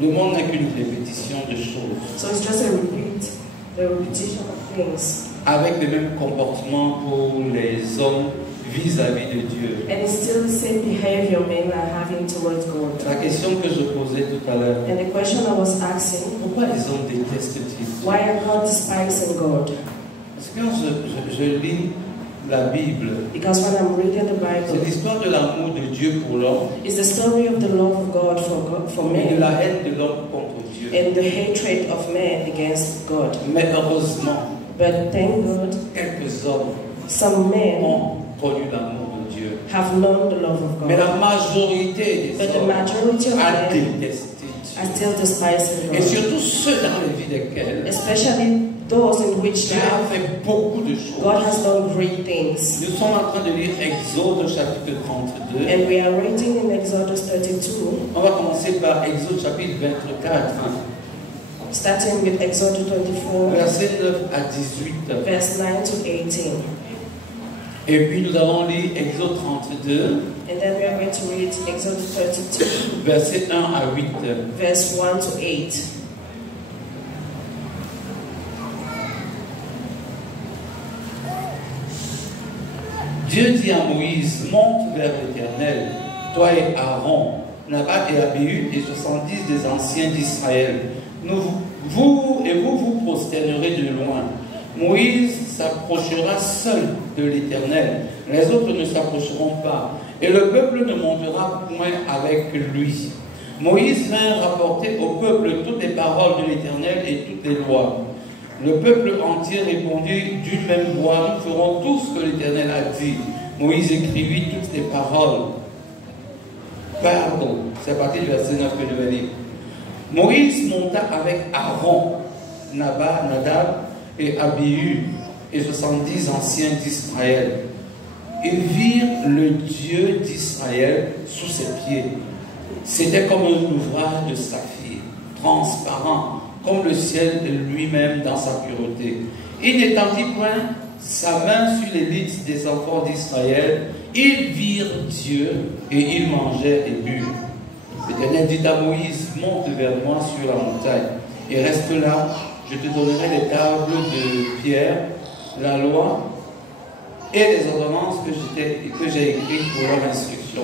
Le monde n'est qu'une répétition de choses. So it's just the repetition of things. Avec les mêmes comportements pour les hommes vis-à-vis de Dieu. And it's still the same behavior men are having towards God. La question que je posais tout à l'heure, And the question I was asking, pourquoi les hommes détestent-ils? why are God despising God? Parce que quand je lis la Bible, Because when I'm reading the c'est Bible, l'histoire de l'amour de Dieu pour l'homme it's the story of the love of God for et de men la haine de l'homme contre Dieu. and the hatred of men against God. Mais heureusement, But thank God, quelques hommes some men ont connu l'amour de Dieu. have known the love of Mais God. la majorité des But the hommes majority of a men détesté are Dieu. still despising Et God. surtout ceux dans les vies desquels Especially those in which Dieu a life fait beaucoup de choses. God has done great things. Nous sommes en train de lire Exode chapitre 32. And we are reading in Exodus 32, On va commencer par Exode chapitre 24, starting with Exodus 24, versets 9 à 18. verse 9 to 18. Et puis nous allons lire Exode 32, And then we are going to read Exodus 32, versets 1 à 8. verse 1 to 8. Dieu dit à Moïse, monte vers l'Éternel, toi et Aaron, Nadab et Abihu et 70 des anciens d'Israël. Vous vous prosternerez de loin. Moïse s'approchera seul de l'Éternel, les autres ne s'approcheront pas, et le peuple ne montera point avec lui. Moïse vint rapporter au peuple toutes les paroles de l'Éternel et toutes les lois. Le peuple entier répondit d'une même voix, nous ferons tout ce que l'Éternel a dit. Moïse écrivit toutes les paroles. Pardon, c'est à partir du verset 9 que je vais lire. Moïse monta avec Aaron, Nadab et Abihu et 70 anciens d'Israël. Ils virent le Dieu d'Israël sous ses pieds. C'était comme un ouvrage de saphir, transparent, comme le ciel lui-même dans sa pureté. Il n'étendit point sa main sur l'élite des enfants d'Israël. Ils virent Dieu et ils mangeaient et burent. L'Éternel dit à Moïse, monte vers moi sur la montagne et reste là, je te donnerai les tables de pierre, la loi et les ordonnances que j'ai écrites pour leur instruction.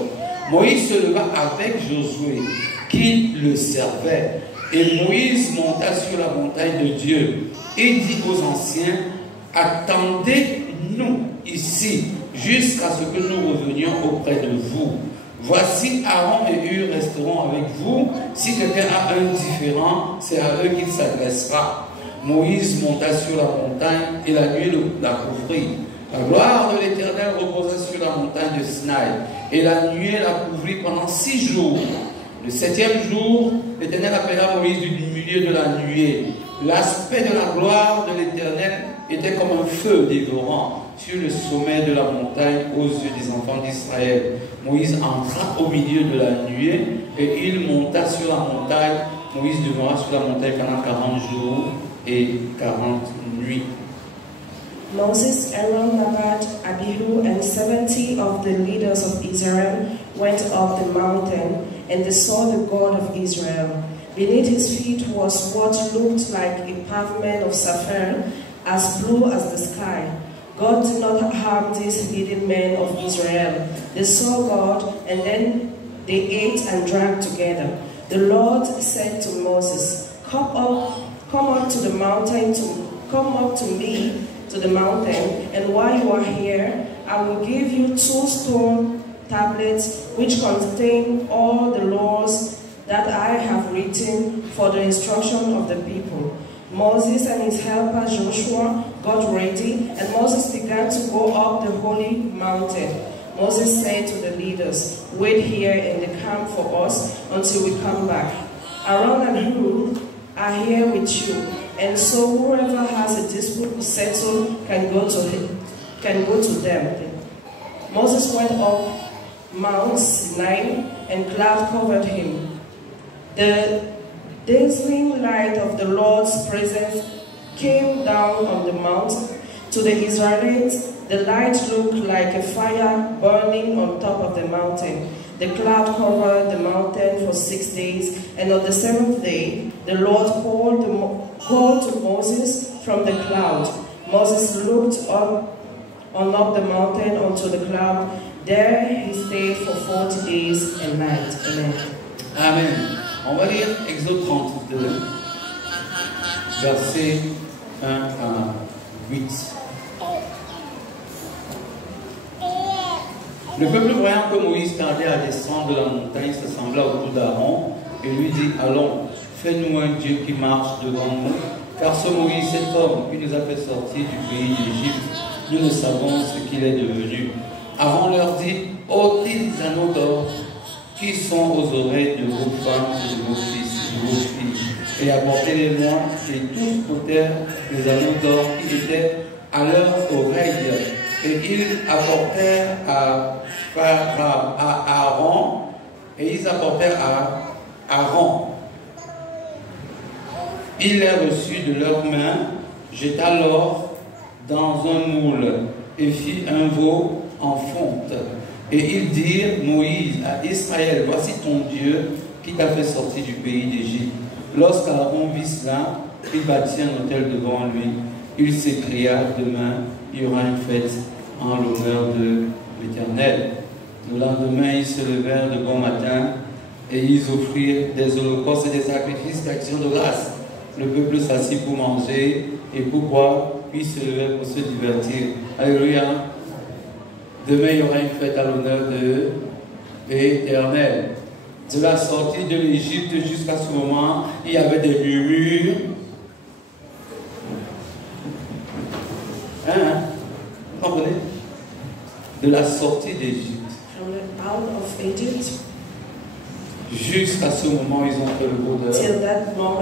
Moïse se leva avec Josué, qui le servait, et Moïse monta sur la montagne de Dieu et dit aux anciens, attendez-nous ici jusqu'à ce que nous revenions auprès de vous. Voici Aaron et Hur resteront avec vous. Si quelqu'un a un différend, c'est à eux qu'il s'adressera. Moïse monta sur la montagne et la nuée la couvrit. La gloire de l'Éternel reposa sur la montagne de Sinaï et la nuée la couvrit pendant 6 jours. Le 7e jour, l'Éternel appela Moïse du milieu de la nuée. L'aspect de la gloire de l'Éternel était comme un feu dévorant sur le sommet de la montagne aux yeux des enfants d'Israël. Moïse entra au milieu de la nuée et il monta sur la montagne. Moïse demeura sur la montagne pendant 40 jours et 40 nuits. Moses, Aaron, Nadab, Abihu, and 70 of the leaders of Israel went up the mountain, and they saw the God of Israel. Beneath his feet was what looked like a pavement of sapphire, as blue as the sky. God did not harm these hidden men of Israel. They saw God, and then they ate and drank together. The Lord said to Moses, come up to the mountain, come up to me to the mountain, and while you are here, I will give you 2 stone tablets which contain all the laws that I have written for the instruction of the people. Moses and his helper Joshua got ready, and Moses began to go up the holy mountain. Moses said to the leaders, wait here in the camp for us until we come back. Aaron and Hur are here with you, and so whoever has a dispute to settle can go to them. Moses went up Mount Sinai, and cloud covered him. The dazzling light of the Lord's presence came down on the mountain. To the Israelites, the light looked like a fire burning on top of the mountain. The cloud covered the mountain for 6 days, and on the seventh day, the Lord called to Moses from the cloud. Moses looked up the mountain onto the cloud. There he stayed for 40 days and nights. Amen. Amen. On va lire Exode 32, versets 1 à 8. Le peuple voyant que Moïse tardait à descendre de la montagne s'assembla autour d'Aaron et lui dit: Allons, fais-nous un Dieu qui marche devant nous, car ce Moïse, cet homme qui nous a fait sortir du pays d'Égypte, nous ne savons ce qu'il est devenu. Aaron leur dit: ôtez les anneaux d'or qui sont aux oreilles de vos femmes et de vos fils et de vos filles, et apportez-les-moi. Et tous ôtèrent les anneaux d'or qui étaient à leurs oreilles, et ils apportèrent à Aaron, Il les reçut de leurs mains, jeta l'or dans un moule et fit un veau en fonte. Et ils dirent: Moïse, à Israël, voici ton Dieu qui t'a fait sortir du pays d'Égypte. Lorsqu'Aaron vit cela, il bâtit un autel devant lui. Il s'écria: demain, il y aura une fête en l'honneur de l'Éternel. Le lendemain, ils se levèrent de bon matin et ils offrirent des holocaustes et des sacrifices d'action de grâce. Le peuple s'assit pour manger et pour boire, puis se levèrent pour se divertir. Alléluia. Demain, il y aura une fête à l'honneur de l'Éternel. De la sortie de l'Égypte jusqu'à ce moment, il y avait des murmures. Vous comprenez? De la sortie d'Égypte jusqu'à ce moment, ils ont fait le bonheur. Till that moment,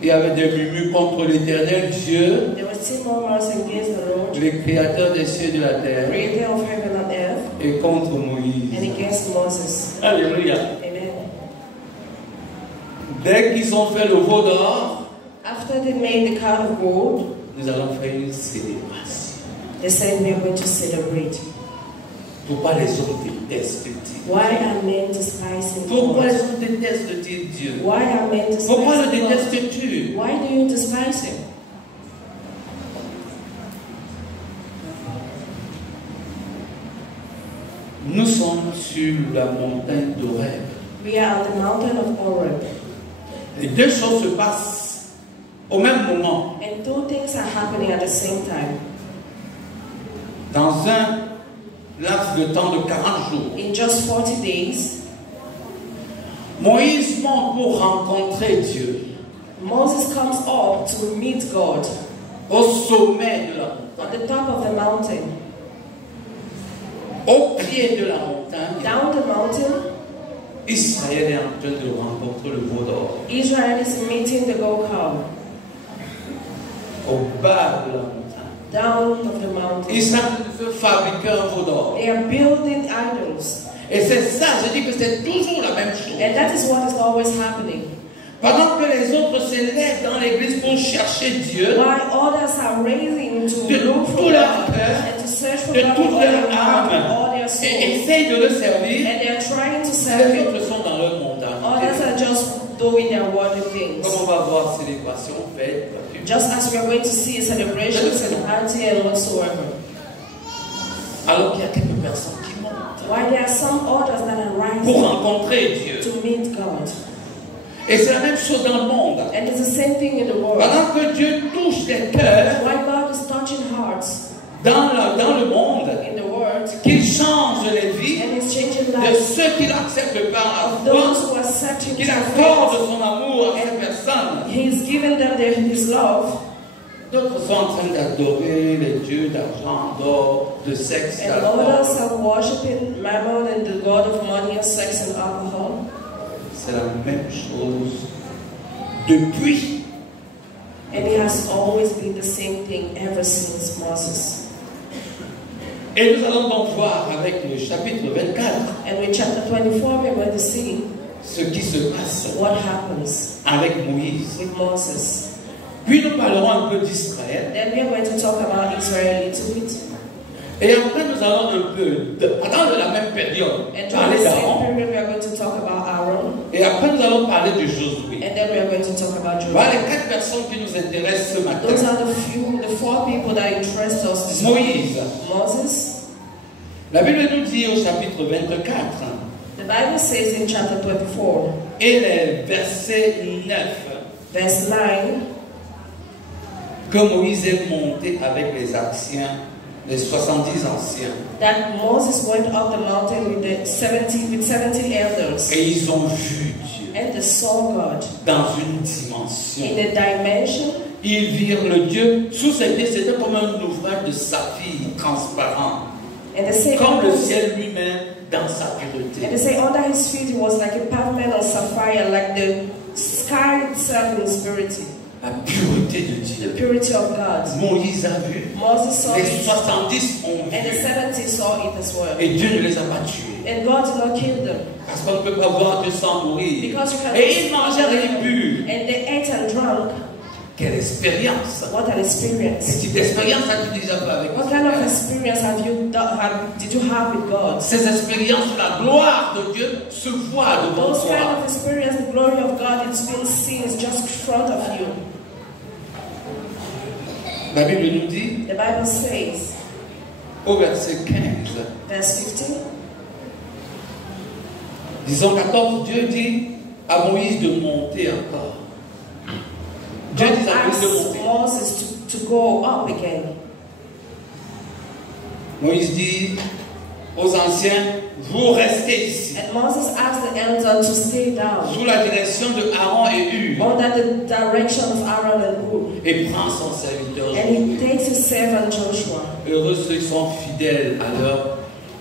il y avait des murmures contre l'Éternel Dieu, le Créateur des cieux et de la terre, et contre Moïse. And against Moses. Alléluia. Amen. Dès qu'ils ont fait le veau d'or, after they made the calf of gold, nous allons faire une célébration. They said we are going to celebrate. Pourquoi les hommes détestent-ils? Why are men despising God? Pourquoi les hommes détestent-ils Dieu? Why are men despising Pourquoi le God? détestes-tu? Why do you despise him? Nous sommes sur la montagne d'Horeb. We are on the mountain of Horeb. Les deux choses se passent au même moment. And two things are happening at the same time. Dans un laps de temps de 40 jours. In just 40 days, Moïse monte pour rencontrer Dieu. Moses comes up to meet God. Au sommet de la montagne. At the top of the mountain. Au pied de la montagne. Down the mountain. Israël est en train de rencontrer le veau d'or. Israel is meeting the gold cow. Au bas de la montagne. Down of the mountain. Ils sont en train de fabriquer un veau d'or. They are building idols. Et c'est ça, je dis que c'est toujours la même chose. And that is what is always happening. Pendant que les autres se lèvent dans l'église pour chercher Dieu, while others are raising to de look for tout leur God cœur, and to search for de God toute with all leur their heart, âme, all their soul, et essayent de le servir, and they are trying to serve les Him. autres sont dans leur montagne. Others are just doing their worldly things. Comme on va voir célébration, fête, Just as we are going to see celebrations and party and whatsoever. alors qu'il y a quelques personnes qui montent Why there are some others that are rising pour rencontrer Dieu. to meet God. Et c'est la même chose dans le monde. And it's the same thing in the world. Pendant que Dieu touche les cœurs Why God is touching hearts dans le monde, in the world, qu'il change les vies and He's changing de lives ceux qu'il accepte par of la those foi, who accept Him qu'il through accorde faith. son amour à ces personnes. He's given them His love. D'autres sont en train d'adorer les dieux d'argent, d'or, de sexe, And d'alcool. others are worshiping Mammon and the god of money and sex and alcohol. C'est la même chose depuis. And it has always been the same thing ever since Moses. Et nous allons donc voir avec le chapitre 24 And with chapter 24, we're going to see ce qui se passe what happens avec Moïse. with Moses. Puis nous parlerons un peu d'Israël. Then we are going to talk about Israel a little bit. Et après, nous allons un peu, pendant la même période, And during parler the same d'Aaron. period, we are going to talk about Aaron. Et après, nous allons parler de Josué. And then we are going to talk about Voilà Joshua. les 4 personnes qui nous intéressent ce matin. Those are the 4 people that interest us this morning. Moïse. Moses. La Bible nous dit au chapitre 24, The Bible says in chapter 24, et le verset 9, verse 9, que Moïse est monté avec les anciens, les 70 anciens. that Moses went up the mountain with the 70 elders, Et ils ont vu Dieu and they saw God dans une dimension. in a dimension. Ils virent le Dieu sous ses pieds, c'était comme un ouvrage de saphir transparent, And they say, comme le ciel lui-même dans sa pureté. and they say under his feet it was like a pavement of sapphire, like the sky itself in purity, La pureté de the Dieu. purity of God. Moïse a vu. Moses saw Les it, 70 ont and the vu. 70 saw it as well. Et Dieu ne les a pas tués. And God did not kill them. Parce qu'on ne peut pas voir Dieu sans mourir. Because you cannot Et ils mangèrent et ils burent. And they ate and drank. Quelle expérience! What an experience. Cette expérience as-tu déjà fait avec What Dieu? kind of experience did you have with God? Ces expériences où la gloire de Dieu se voit devant Those kind toi. of experience, the glory of God is being seen, is just in front of you. La Bible nous dit, The Bible says, au verset 15, verse 15, disons 14, Dieu dit à Moïse de monter encore. Dieu God dit à Moïse de asked monter. Moses to go up again. Moïse dit aux anciens, vous restez ici, And Moses asked the elder to stay down sous la direction de Aaron et Hur, under the direction of Aaron and Hur. et prend son serviteur. And he takes his servant Joshua. Heureux ceux qui sont fidèles à leur.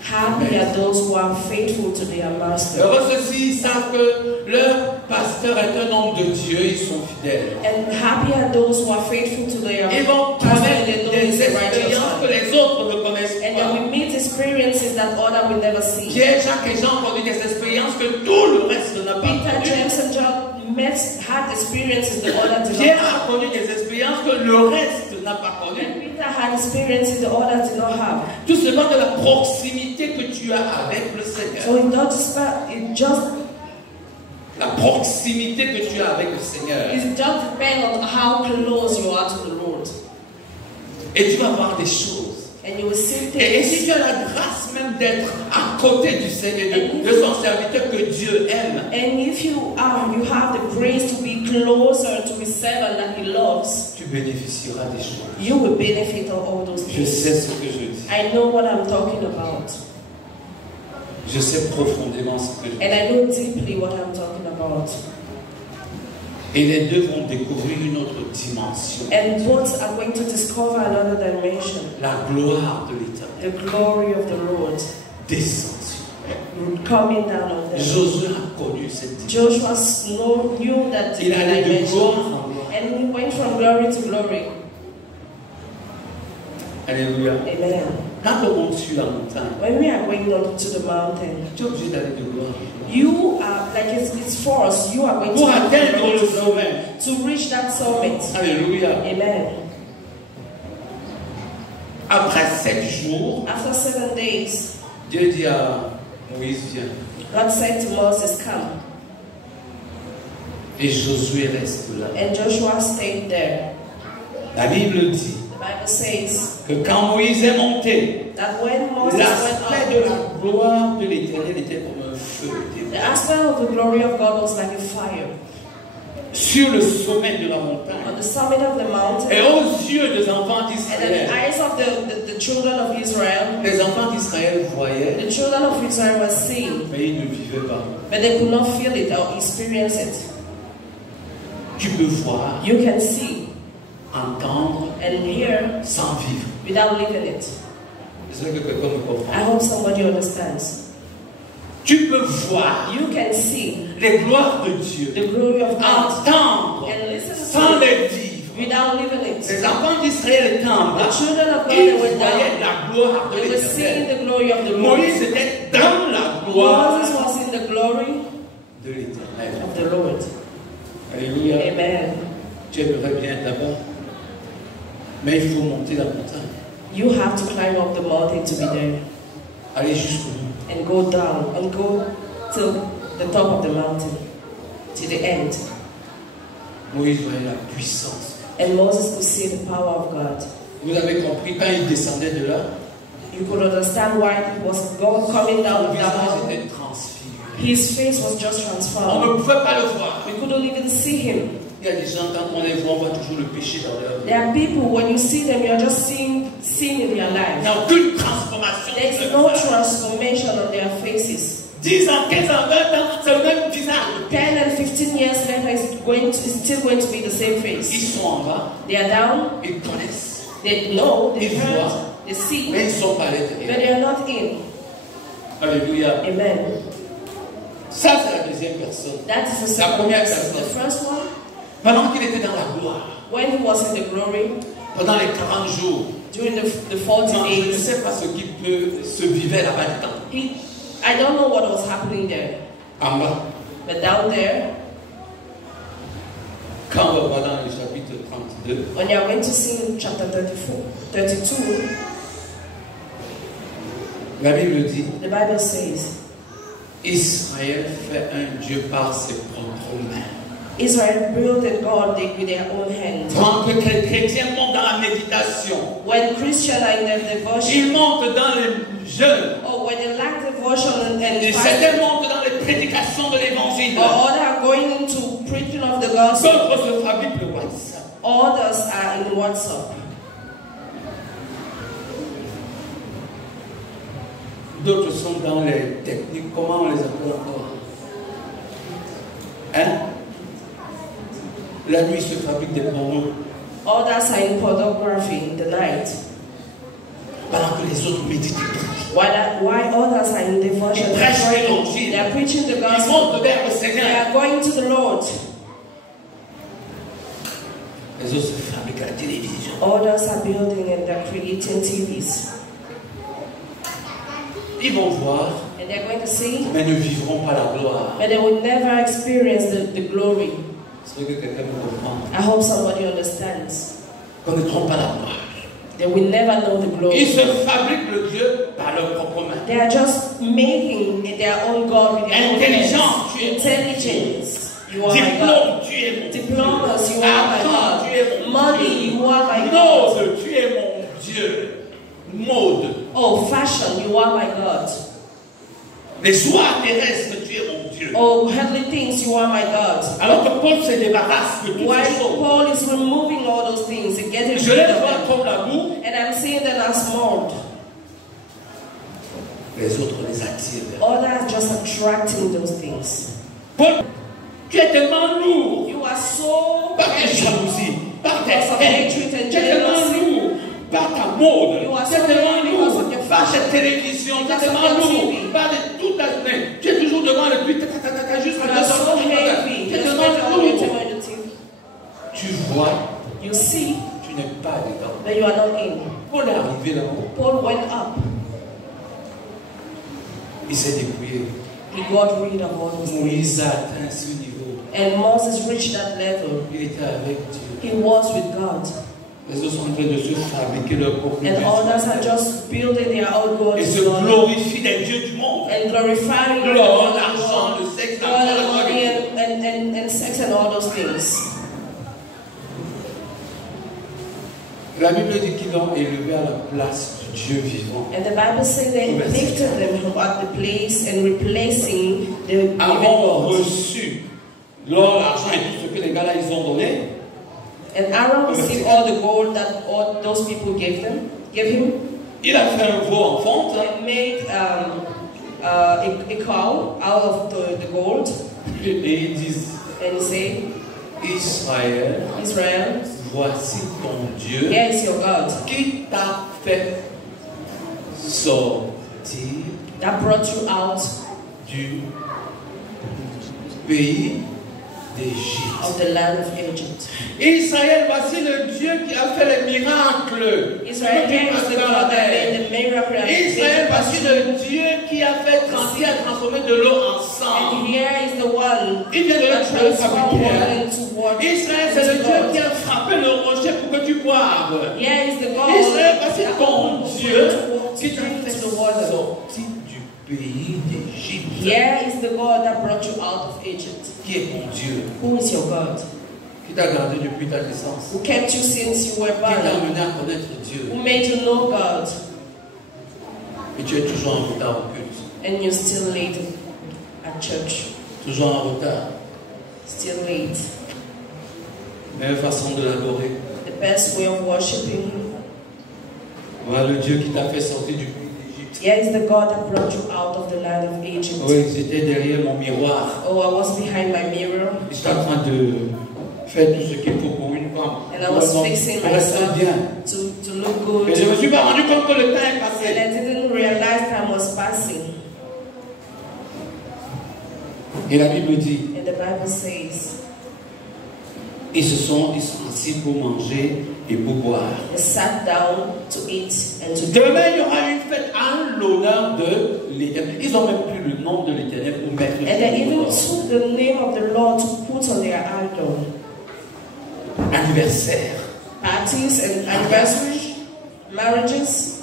Happy are those who are faithful to their master. Heureux ceux-ci savent que leur pasteur est un homme de Dieu, ils sont fidèles. And happy are those who are faithful to their Ils vont pastor connaître and they know des he's a righteous expériences que man. les autres ne connaissent And then pas. we meet experiences that other will never see. Pierre, Jacques et Jean ont connu des expériences que tout le reste n'a pas Peter, connues. James, and John had experiences the other did Pierre not a have. connu des expériences que le reste n'a pas And connues. Peter had experiences the others did not have. Tout simplement de la proximité que tu as avec le Seigneur. So it just La proximité que tu as avec le Seigneur. depends on how close you are to the Lord. Et tu vas voir des choses. And you will see Et si things. tu as la grâce même d'être à côté du Seigneur, de son serviteur que Dieu aime, And if you have the grace to be closer to his servant that he loves, tu bénéficieras des choses. you will benefit of all those Je things. sais ce que je dis. I know what I'm talking about. Je sais profondément ce que je And dis. I know deeply what I'm talking about. Et les deux vont découvrir une autre dimension. And both are going to discover another dimension. La gloire de l'Éternel. The glory of the Lord Descension. coming down on them. Josué a connu cette dimension. Joshua knew that Il allait de dimension. gloire en gloire. And he went from glory to glory. Alléluia. Amen. Quand on monte sur la montagne, When we are going up to the mountain, tu es obligé d'aller de gloire en gloire. you are like it's forced. You are going Pour to atteindre le to sommet. reach that summit. Alléluia. Amen. Après 7 jours, After 7 days, Dieu dit à Moïse, viens. God said to Moses, "Come." Et Josué reste là. And Joshua stayed there. La Bible dit The Bible says que quand Moïse est monté, that when Moses went l'aspect de up, la gloire de l'Éternel était comme un feu the aspect of the glory of God was like a fire sur le sommet de la on montagne. the summit of the mountain. Et aux yeux des enfants And in d'Israël, the eyes of the children of Israel, les enfants d'Israël voyaient, the children of Israel were seeing, mais ils ne vivaient pas. but they could not feel it or experience it. Tu peux voir, You can see entendre, and hear sans vivre. without living it. J'espère que quelqu'un me I comprend. hope somebody understands. Tu peux voir You can see les gloires de Dieu, the glory of God entendre, and listen sans to les it vivre. without living it. Les enfants d'Israël étaient en The bas. children of God, Ils they went voyaient down. la gloire de They were seeing l'Éternel. the glory of the Lord. Moïse était dans la gloire Moses was in the glory de l'Éternel. of the Lord. Alléluia. Amen. Tu aimerais bien être là-bas. Mais il faut monter la montagne. You have to climb up the mountain to be there. Aller jusqu'au bout. And go down, and go to the top of the mountain, to the end. Moïse voyait la puissance. And Moses could see the power of God. Vous avez compris quand il descendait de là? You could understand why it was God coming down of that mountain. Était transfiguré. His face was just On transformed. ne pouvait pas le voir. We couldn't even see him. Il y a des gens, quand on les voit, on voit toujours le péché dans leur vie. There are people, when you see them, you're just seeing sin in their Il n'y life. a aucune transformation. There's no transformation on their faces. 10 ans, 15 ans, 20 ans, c'est le même visage. 10 and 15 years later, it's still going to be the same face. Ils sont en bas, They are down, ils connaissent, they know, they Ils heard, voient. they see, mais ils ne sont pas à but l'intérieur. they are not in. Alléluia. Amen. Ça, c'est la deuxième personne. That is the La second première person. personne. The first one, Pendant qu'il était dans la gloire, when he was in the glory, pendant les 40 jours, during the 40 non, je ne days, sais pas ce qui peut se vivait là-bas dedans. I don't know what was happening there. En bas, But down there, quand on va dans le chapitre 32, when you are going to see in chapter 32, la Bible dit, the Bible says, Israël fait un Dieu par ses propres mains. Israel built a God with their own hands. Quand les chrétiens montent dans la méditation, When Christians are in their devotion, ils montent dans les jeûnes, or when they lack devotion and et fasting, certains montent dans les prédications de l'évangile. or others are going into preaching of the gospel, D'autres se fabriquent le WhatsApp. others are in WhatsApp, D'autres sont dans les techniques, comment on les appelle encore? Hein? La nuit se fabrique des pornos. others are in pornography in the night, Pendant que les autres méditent. while others are in devotion, Ils prêchent l'évangile. they are preaching the Ils gospel, montent vers le they Seigneur. are going to the Lord. Les autres se fabriquent à la télévision. Others are building and they're creating TVs. Ils vont voir, And they're going to see, mais ne vivront pas la gloire. but they will never experience the glory. C'est que quelqu'un me comprend. I hope somebody understands. Connaîtront pas la gloire. They will never know the Ils glory. se fabriquent le Dieu par leurs propres mains. They are just making their own God with their own Intelligence, hands. tu es Intelligence, you are my God. Diplôme, tu es mon Dieu. Diplomas, you are my Argent, tu es God. mon Money, Dieu. you are my God. Mode, tu es mon Dieu. Mode. Oh, fashion, you are my God. Les soirs terrestres, tu es mon Dieu. Oh, heavenly things, you are my God. Alors que Paul se débarrasse de toutes While ces choses. Paul is removing all those things and getting Je rid les of vois them, comme la boue. and I'm seeing them as mold. Les autres les attirent. Others just attracting those things. Paul, tu es tellement lourd. You are so Par tes jalousies, par tes haines. Tu es tellement lourd. Par ta mode. You are Tu es so tellement lourd because of lourd. your Par fashion. cette télévision. Tu es Because of tellement your lourd. TV. Par de toute la journée. Tu es toujours devant le but. Jusqu'à You are so heavy. Tu es You tellement spend all your lourd. time on the TV. Tu vois, You see, tu n'es pas dedans. but you are not in. Paul est arrivé là-haut. Paul went up. Il s'est débrouillé. He got rid of all those things. Moïse a atteint ce niveau. And Moses reached that level. Il était avec Dieu. He was with God. Les autres sont en train de se fabriquer leur propre Dieu. And others are just building their own God Et se glorifient des dieux du monde. and glorifying L'or, God, l'argent, le sexe, God and money and sex and all those things. La Bible dit qu'ils l'ont élevé à la place du Dieu vivant. And the Bible says they lifted them from at the place and replacing the living Avant God. reçu l'or, l'argent et tout ce que les gars là ils ont donné, And Aaron received all the gold that all those people gave him. il a fait un veau en fonte. And made a cow out of the gold. Et ils disent, And he said, Israël, Israel, voici ton Dieu here is your God qui t'a fait sortir that brought you out du pays d'Égypte. of the land of Egypt. Israël, voici le Dieu qui a fait les miracles. Israel, here is the God that made the miracle. Israël, voici le Dieu qui a fait transformer de l'eau en sang. And here is the one Il vient de that la transformed water fabriquer. into water. Israël, c'est le Dieu qui a frappé le rocher pour que veux-tu boire? Here is the God Israël, voici ton that Dieu to qui t'a drink fait to the water. sortir du pays d'Égypte. Here is the God that brought you out of Egypt. Qui est ton Dieu? Who is your God? Qui t'a gardé depuis ta naissance? Who kept you since you were Qui t'a born? amené à connaître Dieu? Who made you know God? Et tu es toujours en retard au culte. And you're still late at church. Toujours en retard. Still late. Même façon de l'adorer. The best way of worshiping Him. Voilà le Dieu qui t'a fait sortir du pays d'Égypte. Here is the God that brought you out of the land of Egypt. Oui, j'étais derrière mon miroir. Oh, I was behind my mirror. J'étais en train de faire tout ce qu'il faut pour une femme. And I was fixing myself bien. to look good. Et je me suis pas rendu compte que le temps est And passé. I didn't realize time was passing. Et la Bible dit, And the Bible says, ils sont assis pour manger et pour boire. they sat down to eat and to drink. Demain, il y aura une fête en l'honneur de l'Éternel. Ils n'ont même plus le nom de l'Éternel pour mettre And they sur le even corps. took the name of the Lord to put on their idol. Anniversaire. Parties and anniversaries, marriages,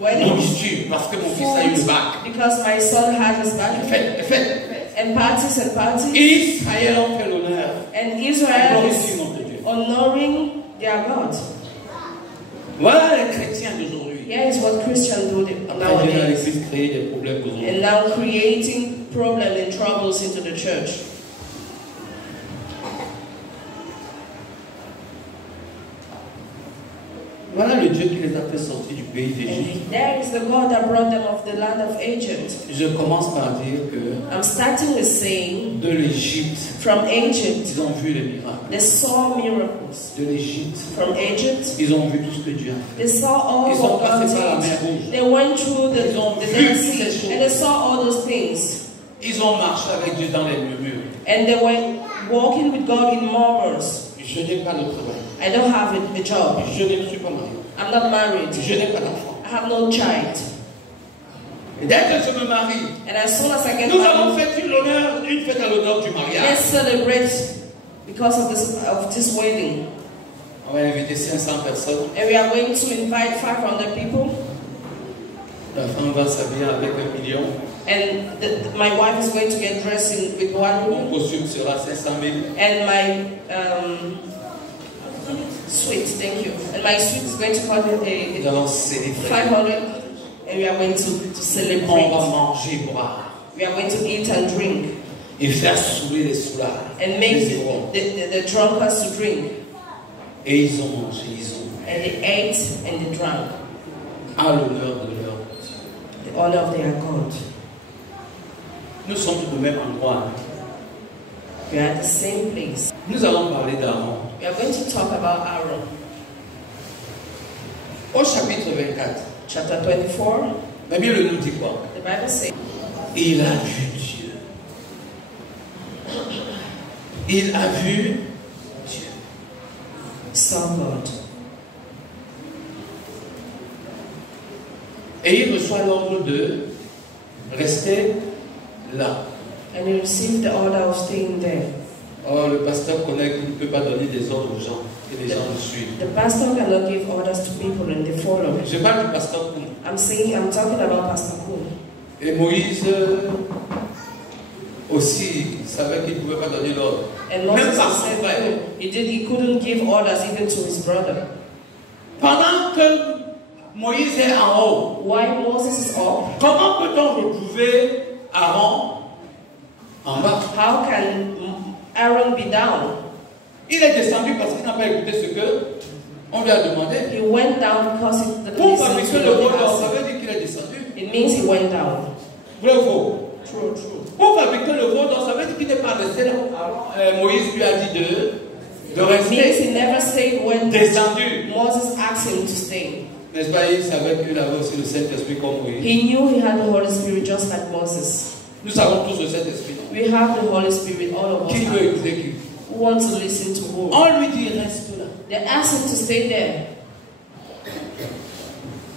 weddings. Nourriture, parce que mon fils a eu le bac. Because my son had his back. Fête. And parties and parties. Israël en fait l'honneur. And Israel Glorifie is le nom de Dieu. honoring their God. Voilà les chrétiens d'aujourd'hui. Here is what Christians do Après, Dieu dans nowadays. l'église créer des problèmes aujourd'hui. And now creating problems and troubles into the church. Voilà le Dieu qui les a fait sortir du pays d'Égypte. And there is the God that brought them of the land of Egypt. Je commence par dire que I'm starting with saying, de l'Égypte, from Egypt, ils ont vu les miracles. they saw miracles. De l'Égypte, From Egypt, ils ont vu tout ce que Dieu a fait. they saw all Ils sont what God passés par la mer did. Rouge. They went through Ils ont the vu Dead ces Sea choses. and they saw all those things. Ils ont marché avec Dieu dans les murmures. And they were walking with God in murmurs. Je n'ai pas de travail. I don't have a job. Je ne suis pas marié. I'm not married. Je n'ai pas d'enfant. I have no child. Et dès que je me marie, And as soon as I get nous allons married, faire une fête à l'honneur du mariage. let's celebrate because of this wedding. On va inviter 500 personnes. And we are going to invite 500 people. La femme va s'habiller avec 1 million. And my wife is going to get dressed with 1 Mon million. costume sera 500 000. And my suite, thank you. And my suite is going to cost Nous allons célébrer. 500. And we are going to On va celebrate. manger, boire. We are going to eat and drink. Et faire saouler les soulards. And les make zérons. the drunkards to drink. Et ils ont mangé, ils ont bu. And they ate and they drank. À l'honneur de leur Dieu. The honor of their God. Nous sommes au même endroit. We are at the same place. Nous allons parler d'Aaron. We are going to talk about Aaron. Au chapitre 24, Chapter 24. la Bible nous dit quoi? The Bible says, Il a vu Dieu. Il a vu Dieu. saw God. Et il reçoit l'ordre de rester là. And he received the order of staying there. Oh, le pasteur connaît qu'il ne peut pas donner des ordres aux gens et les gens le suivent. The pastor cannot give orders to people and they follow. Je parle du pasteur Koum. I'm talking about Pastor Koum. Et Moïse aussi savait qu'il ne pouvait pas donner l'ordre. And Moses said that he couldn't give orders even to his brother. Pendant que Moïse est en haut, While Moses is up, comment peut-on retrouver Aaron en bas? how can Aaron be down? Il est descendu parce qu'il n'a pas écouté ce que on lui a demandé. He went down because he Pour listened fabriquer to le what vol, he ça asked. veut dire qu'il est descendu. It means he went down. Vrai ou faux? True, true. Pour fabriquer le vol, ça veut dire qu'il n'est pas resté là. Moïse lui a dit de It means rester he never stayed when descendu. Moses asked him to stay. N'est-ce pas? Il savait qu'il avait aussi le Saint-Esprit comme Moïse. He knew he had the Holy Spirit just like Moses. Nous savons tous le Saint-Esprit. We have the Holy Spirit, all of us. Qui have. veut écouter qui? Who wants to listen to who? On lui dit reste là. They asked him to stay there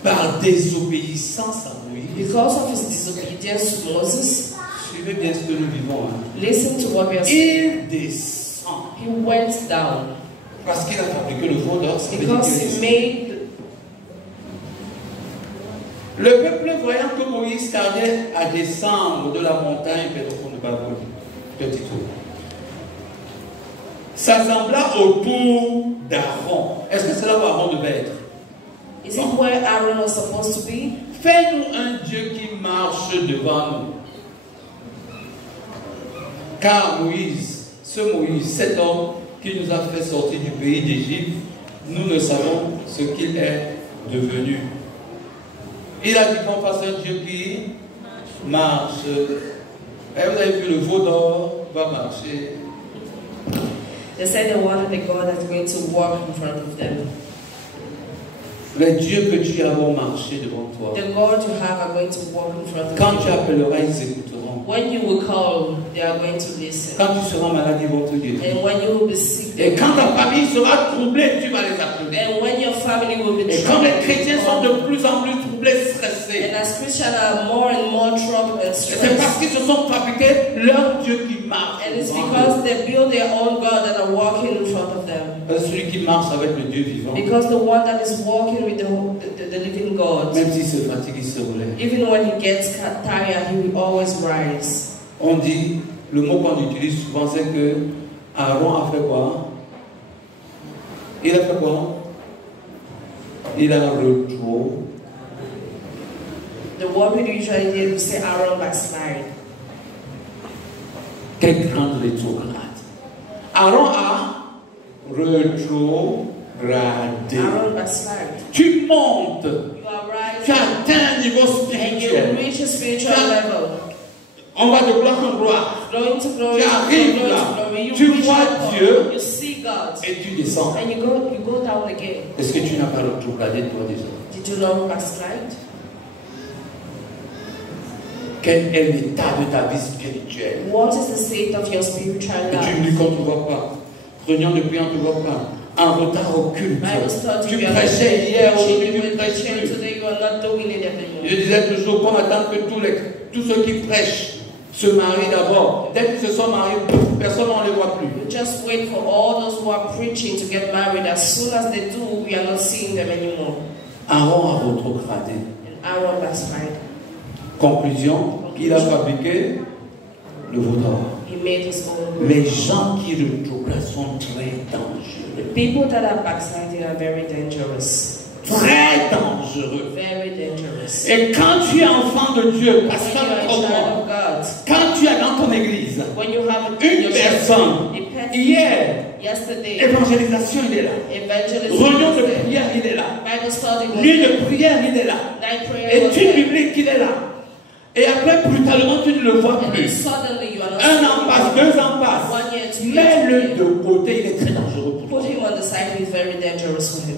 Par désobéissance à Moïse. because of his disobedience to Moses. Suivez bien ce que nous vivons. Hein. Listen to what we are saying. Il descend. He went down Parce qu'il a fabriqué le veau d'or. Because he made. Le peuple, voyant que Moïse tardait à descendre de la montagne, s'assembla autour d'Aaron. Est-ce que c'est là où Aaron devait être? Is it where Aaron was supposed to be? Fais-nous un Dieu qui marche devant nous. Car Moïse, cet homme qui nous a fait sortir du pays d'Égypte, nous ne savons ce qu'il est devenu. Il a dit qu'on fasse un Dieu qui marche. Et vous avez vu, le veau d'or va marcher. They said they wanted a God that's going to walk in front of them. Les dieux que tu as vont marcher devant toi. The God you have are going to walk in front of Quand you. tu appelleras, ils écouteront. When you will call, they are going to listen. Quand tu seras malade, ils vont te guérir. And when you will be sick, Et quand ta famille sera troublée, tu vas les appeler. and when your family will be Et quand troubled, les chrétiens sont de plus en plus troublés, stressés, and as Christians are more and more troubled and c'est stressed, parce qu'ils se sont fabriqués leur Dieu qui marche. and it's devant because eux. they build their own God that are walking in front of them. Celui qui marche avec le Dieu vivant, Because the one that is walking with the living God, même s'il se fatigue, il se relève. even when he gets tired, he will always rise. On dit, le mot qu'on utilise souvent, c'est que Aaron a fait quoi? Il a fait quoi? Il a retrouvé. The word we usually use to say Aaron backslide. Quelle grande rétrograde. Aaron a rétrogradé. Aaron backslide. Tu montes. You are Tu rising. atteins un niveau And you spirituel. reach a spiritual level. On va de gloire en gloire. Glory to glory, Tu arrives glory là. to glory. You Tu reach vois up, Dieu. you see God, Et tu descends. and you go down again. Est-ce que tu n'as pas rétrogradé toi déjà? Did you not backslide? Quel est l'état de ta vie spirituelle? What is the state of your spiritual Et tu life? me dis qu'on ne te voit pas. Réunion de prière, on ne te voit pas. En retard au culte. Bible study, Tu you are not prêchais hier, aujourd'hui preaching, tu you were prêches preaching, plus. today you are not doing it anymore. Je disais toujours qu'on attend que tous ceux qui prêchent se marient d'abord. Dès qu'ils se sont mariés, personne ne les voit plus. We just wait for all those who are preaching to get married. As soon as they do, we are not seeing them anymore. Aaron a rétrogradé. And Aaron backslide. Conclusion, il a fabriqué le veau d'or. He made his own. Les gens qui rétrogradent sont très dangereux. People that are backsliding are very dangerous. Très dangereux. Very dangerous. Et quand tu es enfant de Dieu, When pasteur you are a comme child moi, of God, quand tu es dans ton église, when you have une personne, a pet, hier, yesterday, évangélisation, il est là. evangelism Réunion was de there. prière, il est là. Bible study was Nuit there. de prière, il est là. Night prayer was Étude there. biblique, il est là. Et après, brutalement, tu ne le vois And then plus. suddenly you are not Un an passe, 2 ans passent. 1 year, 2 years. Mets-le de côté, il est très dangereux pour Put toi. him on the side, he's very dangerous for him.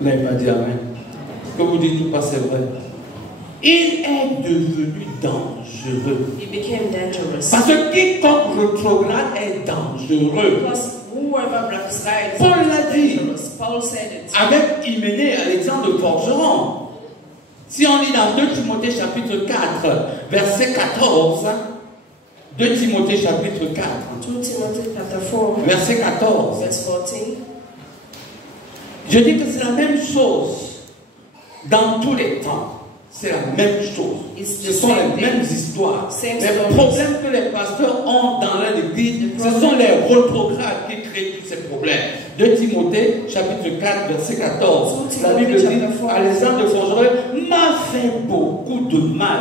Là, il m'a dit Amen. Que vous dites tout pas, c'est vrai. Il est devenu dangereux. He became dangerous. Parce que quiconque rétrograde est dangereux. Because whoever backslides Paul l'a dit. is dangerous. Paul said it. Avec Hyménée, Alexandre de Forgeron. Si on lit dans 2 Timothée chapitre 4, verset 14, 2 Timothée chapitre 4, 2 Timothy chapter 4, verset 14, verse 14. je dis que c'est la même chose dans tous les temps. C'est la même chose. Ce sont les mêmes histoires. Les problèmes que les pasteurs ont dans leur église, ce sont les rétrogrades qui créent tous ces problèmes. 2 Timothée, chapitre 4, verset 14. La Bible dit, Alexandre de Forgeron m'a fait beaucoup de mal.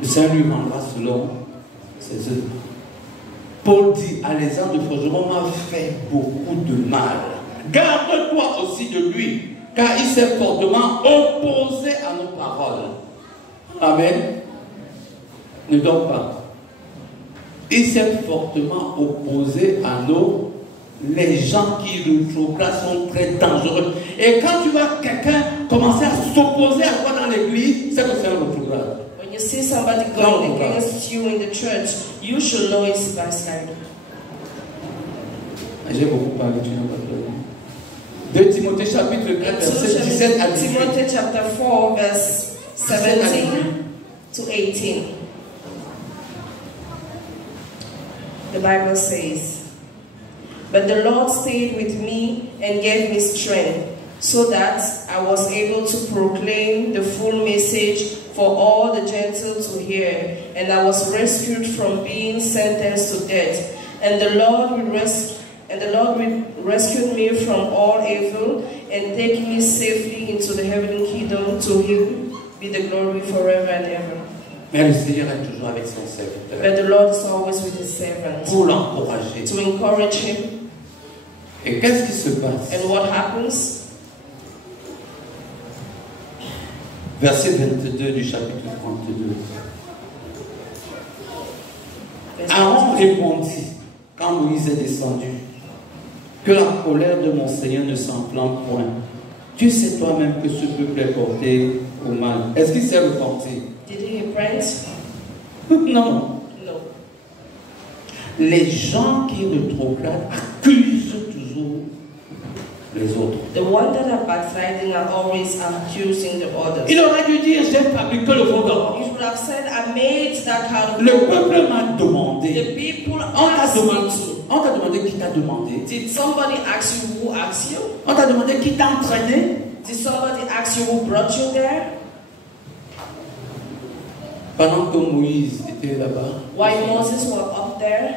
Le Seigneur lui rendra selon ses œuvres. Paul dit, Alexandre de Forgeron m'a fait beaucoup de mal. Garde-toi aussi de lui, car il s'est fortement opposé à nos paroles. Amen. Ne dors pas. Il s'est fortement opposé à nos... Les gens qui rétrogradent sont très dangereux. Et quand tu vois quelqu'un commencer à s'opposer à toi dans l'église, c'est que c'est un rétrograde. When you see somebody going against you in the church, you should know it's backsliding. J'ai beaucoup parlé, tu n'as pas parlé. 2 Timothée chapitre 4, verset 17 à 18. Timothy chapter 4, verse 17 to 18. The Bible says, But the Lord stayed with me and gave me strength, so that I was able to proclaim the full message for all the Gentiles to hear, and I was rescued from being sentenced to death. And the Lord rescued me from all evil and take me safely into the heavenly kingdom. To Him be the glory forever and ever. Mais le Seigneur est toujours avec son serviteur. But the Lord is always with His servant. Pour l'encourager. To encourage him. Et qu'est-ce qui se passe? And what happens? Verset 22 du chapitre 32. Aaron répondit, quand Moïse est descendu, que la colère de mon Seigneur ne s'enflamme point. Tu sais toi-même que ce peuple est porté au mal. Est-ce qu'il s'est repenti? Did he repent? Non. No. Les gens qui rétrogradent accusent toujours les autres. The ones that are backsliding are always accusing the others. Il aurait dû dire, j'ai fabriqué le veau d'or. You should have said, I made that kind of. Le peuple m'a demandé. The people On t'a asked me demandé, to. on t'a demandé qui t'a demandé. Did somebody ask you who asked you? On t'a demandé qui t'a entraîné. Did somebody ask you who brought you there? Pendant que Moïse était là-bas, While Moses was up there,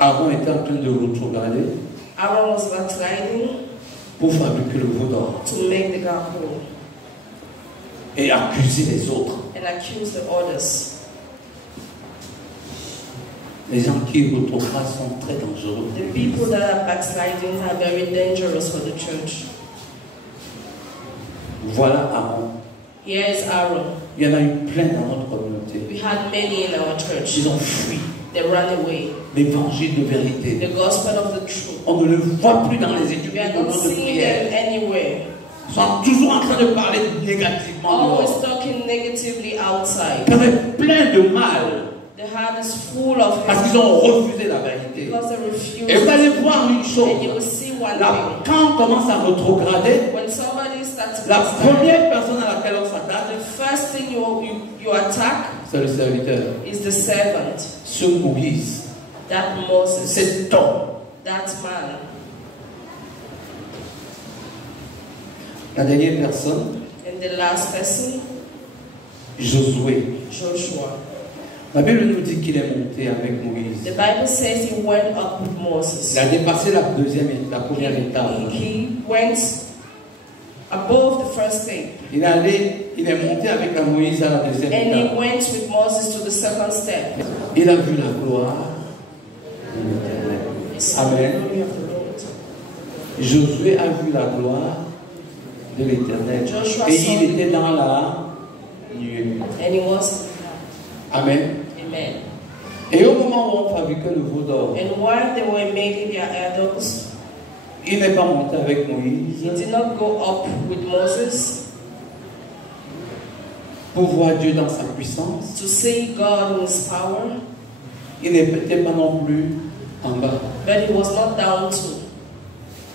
Aaron était en train de rétrograder Aaron was backsliding pour fabriquer le veau d'or to make the God whole et accuser les autres. and accuse the others. Les gens qui rétrogradent sont très dangereux. The people that are backsliding are very dangerous for the church. Voilà Aaron. Here is Aaron. Il y en a eu plein dans notre communauté. We had many in our church. Ils ont fui They ran away. l'évangile de vérité. The gospel of the truth. On ne le voit plus dans les We études are de not seeing prière. them anywhere. Ils sont toujours en train de parler négativement. Always talking negatively outside. Ils avaient plein de mal The heart is full of parce hate qu'ils ont refusé la vérité. because they refuse. Et vous allez voir une chose. And you will see one thing. Quand on commence à rétrograder, When somebody starts to la backslide, première personne à laquelle on s'attaque, the first thing you attack c'est le serviteur. is the servant. Ce Moïse, That Moses. cet homme. That man. La dernière personne, And the last person, Josué. Joshua. La Bible nous dit qu'il est monté avec Moïse. The Bible says he went up with Moses. Il a dépassé la première étape. He went above the first step. Il est monté avec la Moïse à la deuxième And he étape. went with Moses to the second step. Il a vu la gloire de l'Éternel. Amen. Glory of the Lord. Josué a vu la gloire de l'Éternel. Joshua Et saw- il était dans la nuée. And he was. Amen. Amen. Et au moment où on fabriquait le veau d'or, And while they were making their idols, il n'est pas monté avec Moïse he did not go up with Moses pour voir Dieu dans sa puissance. to see God in his power, Il n'était pas non plus en bas. but he was not down to.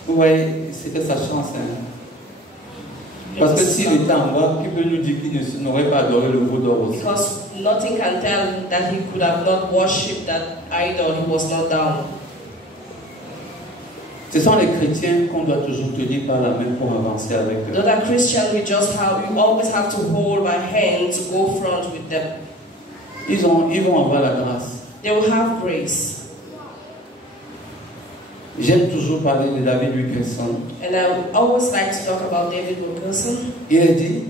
Vous voyez, c'était sa chance. Hein? Parce que s'il était en bas, qui peut nous dire qu'il n'aurait pas adoré le veau d'or aussi? Because nothing can tell that he could have not worshipped that idol, he was not down. Ce sont les chrétiens qu'on doit toujours tenir par la main pour avancer avec eux. Not a Christian, you always have to hold by hand to go front with them. Ils vont avoir la grâce. They will have grace. J'aime toujours parler de David Wilkerson. And I always like to talk about David Wilkerson, Il a dit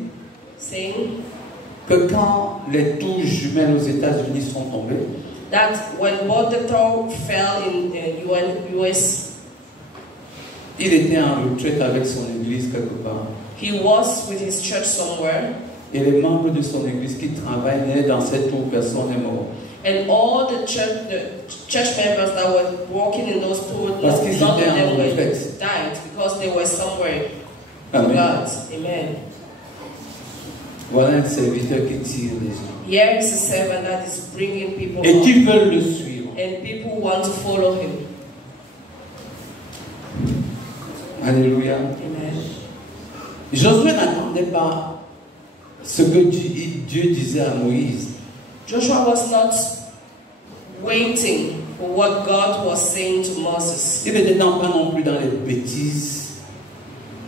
saying que quand les tours jumelles aux États-Unis sont tombées, that when Botetourt fell in the US, il était en retraite avec son église quelque part. he was with his church somewhere, Et les membres de son église qui travaillaient dans cette tour, personne n'est mort. and all the church members that were walking in those pools, Parce qu'ils none of étaient en them were retraite. died because they were somewhere. Amen. God, amen. Voilà un serviteur qui tire les gens. Here is a servant that is bringing people Et up, qui veulent le suivre. and people want to follow him. Alléluia. Amen. Josué n'attendait pas ce que Dieu disait à Moïse. Joshua was not waiting for what God was saying to Moses. Il n'était pas non plus dans les bêtises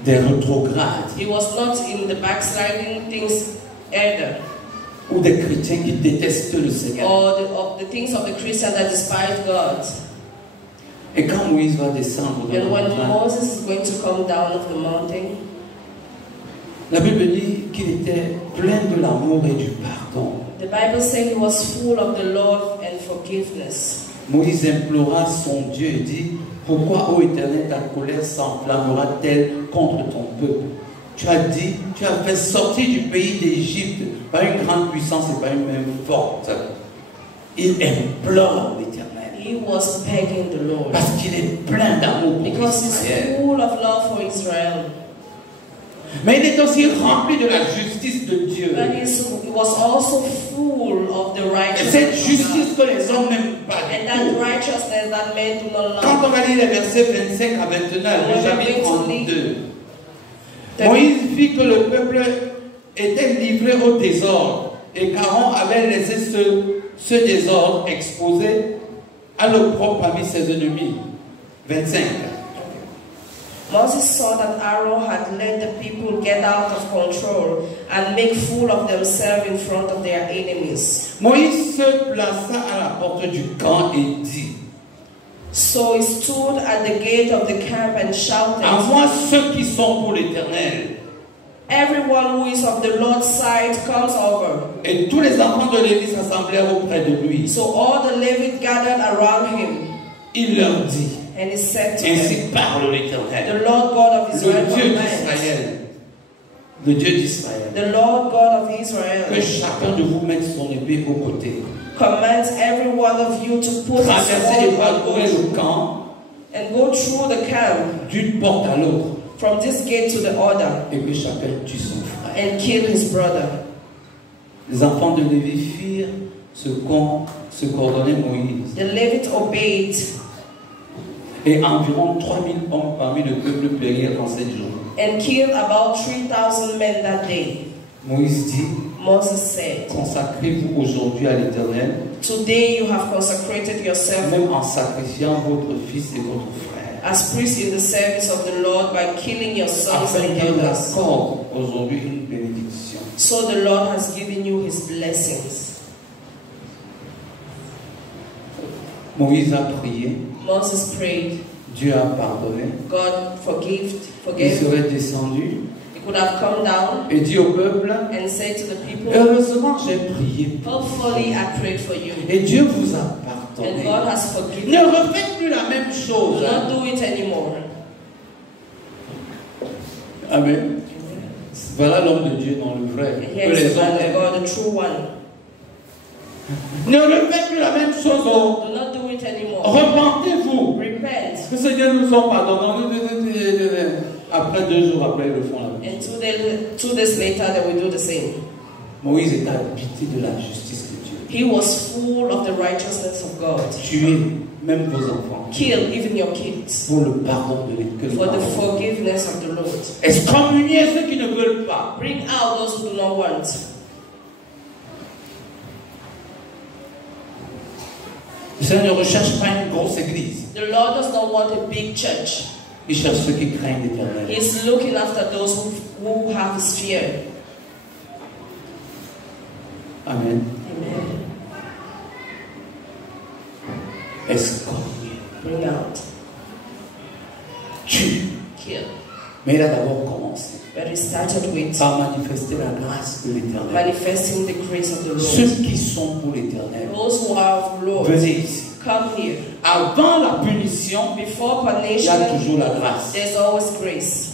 des rétrogrades. He was not in the backsliding things either. Ou des chrétiens qui détestent le Seigneur. Or of the things of the Christian that despise God. Et quand Moïse va descendre dans And when le Moses is going to come down of the mountain, la Bible dit qu'il était plein de l'amour et du pardon. the Bible says he was full of the love and forgiveness. Moïse implora son Dieu et dit: pourquoi, ô Éternel, ta colère s'enflammera-t-elle contre ton peuple? Tu as dit, tu as fait sortir du pays d'Égypte par une grande puissance et par une main forte. Il implore l'Éternel. He was begging the Lord. Parce qu'il est plein d'amour pour Because he's Israël. full of love for Israel. Mais il est aussi rempli de la justice de Dieu. But he was also full of the Et righteousness cette of justice God. que les hommes n'aiment pas. And that righteousness that men do not Quand love. on va lire les versets 25 à 29, le chapitre 32, Moïse vit que le peuple était livré au désordre et qu'Aaron avait laissé ce désordre exposé à l'opprobre parmi ses ennemis. 25. Moses saw that Aaron had let the people get out of control and make fool of themselves in front of their enemies. Moïse se plaça à la porte du camp et dit: So he stood at the gate of the camp and shouted, à moi ceux qui sont pour l'Éternel. everyone who is of the Lord's side comes over. Et tous les enfants de Lévi s'assemblèrent auprès de lui. So all the Levites gathered around him, Il leur dit: and he said to them, ainsi parle l'Éternel, the Lord God of le Israel Dieu commands, d'Israël, le Dieu d'Israël, the Lord God of que Israel chacun de vous mette son épée au côté, commands every one of you to put his traversez et sword parcourez le camp and go through the camp d'une porte à l'autre, from this gate to the other et que chacun tue son frère. and kill his brother. Les enfants de Lévi firent ce qu'ordonnait Moïse. The Levites obeyed, Et environ 3000 hommes parmi le peuple périrent en 7 jours. and killed about 3,000 men that day. Moïse dit: Moses said, consacrez-vous aujourd'hui à l'Éternel, today you have consecrated yourself même en sacrifiant votre fils et votre frère, as priests in the service of the Lord by killing your sons afin and qu'il vous daughters. accorde aujourd'hui une bénédiction. So the Lord has given you his blessings. Moïse a prié, Moses prayed, Dieu a pardonné, God il forgave. serait descendu He could have come down et dit au peuple: and said to the people, heureusement j'ai prié hopefully I prayed for you. et Dieu vous a And pardonné. God has forgiven Ne you. refaites plus la même Do chose. not do it anymore. Amen. Voilà l'homme de Dieu dans le vrai, And que here is les the man hommes of aiment. God, the true one. Ne refaites plus la même chose. Do not do it anymore. Repentez-vous. Repent. Que le Seigneur nous en pardonne. Après 2 jours après, ils le font la même. And 2 days later, they will do the same. Moïse était habité de la justice de Dieu. He was full of the righteousness of God. Tuez même vos enfants Kill even your kids pour le pardon de l'Éternel. for the forgiveness of the Lord. Excommuniez ceux qui ne veulent pas. Bring out those who do not want. Le Seigneur ne recherche pas une grosse église. The Lord does not want a big church. Il cherche ceux qui craignent l'Éternel. He's looking after those who have his fear. Amen. Amen. Excommuniez. Bring out. Tue. Kill. Mais il a d'abord commencé But he started with par manifester la grâce de l'Éternel. manifesting the grace of the Lord. Ceux qui sont pour l'Éternel, Those who are of Lord, venez ici. come here. Avant la punition, Before il y a punishment, toujours la grâce. there's always grace.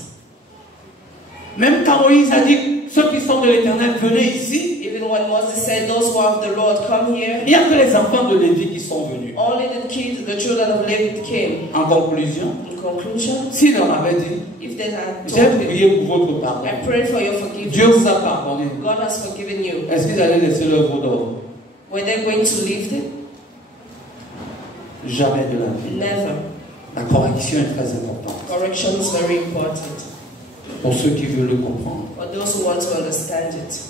Même quand Moïse a dit ceux qui sont de l'Éternel, venez ici, Even when Moses said, those who are of the Lord, come here, il n'y a que les enfants de Lévi qui sont venus. only the kids, the children of Levi came. En conclusion, In conclusion, s'il leur avait dit, if they had j'ai told him, prié pour votre pardon, I pray for your Dieu forgiveness, vous a pardonné, God has forgiven you, est-ce qu'ils allaient laisser l'œuvre d'or? were they going to leave it? Jamais de la vie. Never. La correction est très importante Correction is very important pour ceux qui veulent le comprendre. for those who want to understand it.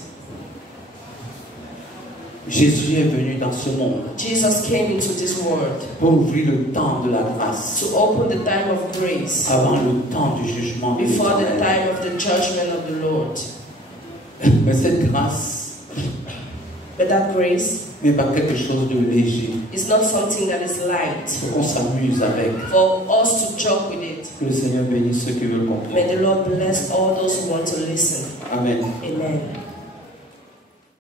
Jésus est venu dans ce monde Jesus came into this world pour ouvrir le temps de la grâce to open the time of grace avant le temps du jugement de before the l'Éternel. time of the judgment of the Lord. Mais cette grâce But that grace n'est pas quelque chose de léger. is not something that is light Il faut qu'on s'amuse avec. for us to joke with it. Que le Seigneur bénisse ceux qui veulent comprendre. May the Lord bless all those who want to listen. Amen. Amen.